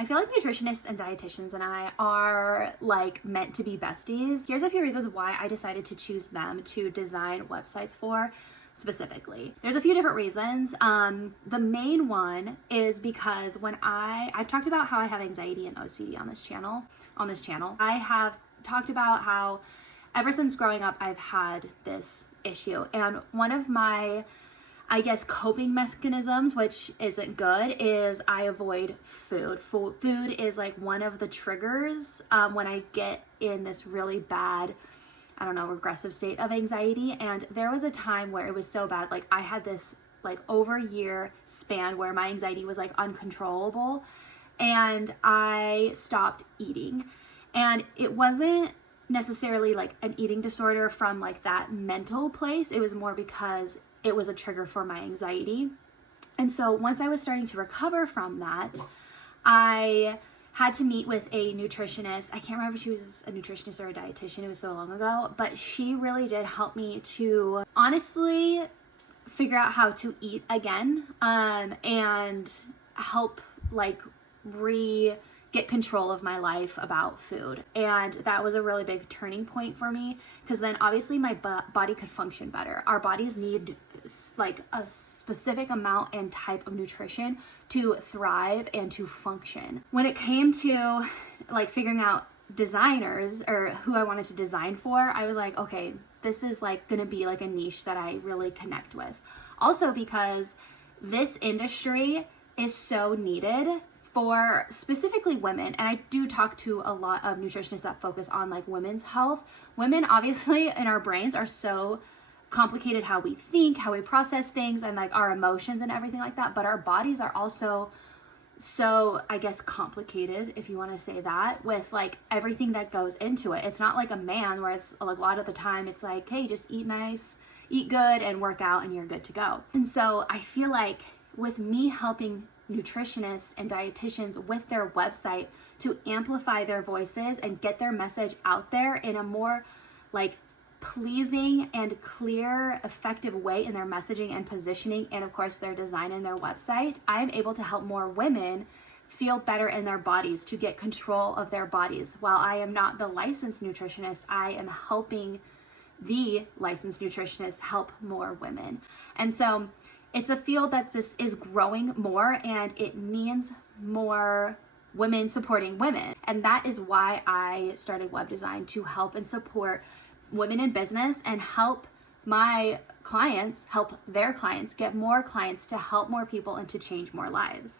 I feel like nutritionists and dietitians and I are like meant to be besties. Here's a few reasons why I decided to choose them to design websites for specifically. There's a few different reasons. The main one is because when I've talked about how I have anxiety and OCD on this channel. I have talked about how ever since growing up, I've had this issue. And one of my, I guess, coping mechanisms, which isn't good, is I avoid food. Food is like one of the triggers when I get in this really bad, I don't know, regressive state of anxiety. And there was a time where it was so bad. Like I had this like over a year span where my anxiety was like uncontrollable and I stopped eating. And it wasn't necessarily like an eating disorder from like that mental place. It was more because it was a trigger for my anxiety. And so once I was starting to recover from that, I had to meet with a nutritionist. I can't remember if she was a nutritionist or a dietitian. It was so long ago, but she really did help me to honestly figure out how to eat again, and help like get control of my life about food. And that was a really big turning point for me, because then obviously my body could function better. Our bodies need like a specific amount and type of nutrition to thrive and to function. When it came to like figuring out designers or who I wanted to design for, I was like, okay, this is like gonna be like a niche that I really connect with. Also because this industry is so needed for specifically women. And I do talk to a lot of nutritionists that focus on like women's health. Women obviously in our brains are so complicated, how we think, how we process things, and like our emotions and everything like that. But our bodies are also so, I guess, complicated, if you want to say that, with like everything that goes into it. It's not like a man where it's like a lot of the time it's like, hey, just eat nice, eat good, and work out and you're good to go. And so I feel like with me helping nutritionists and dietitians with their website to amplify their voices and get their message out there in a more like pleasing and clear, effective way in their messaging and positioning, and of course their design and their website, I'm able to help more women feel better in their bodies, to get control of their bodies. While I am not the licensed nutritionist, I am helping the licensed nutritionist help more women. And so it's a field that just is growing more, and it needs more women supporting women. And that is why I started web design, to help and support women in business and help my clients help their clients get more clients, to help more people and to change more lives.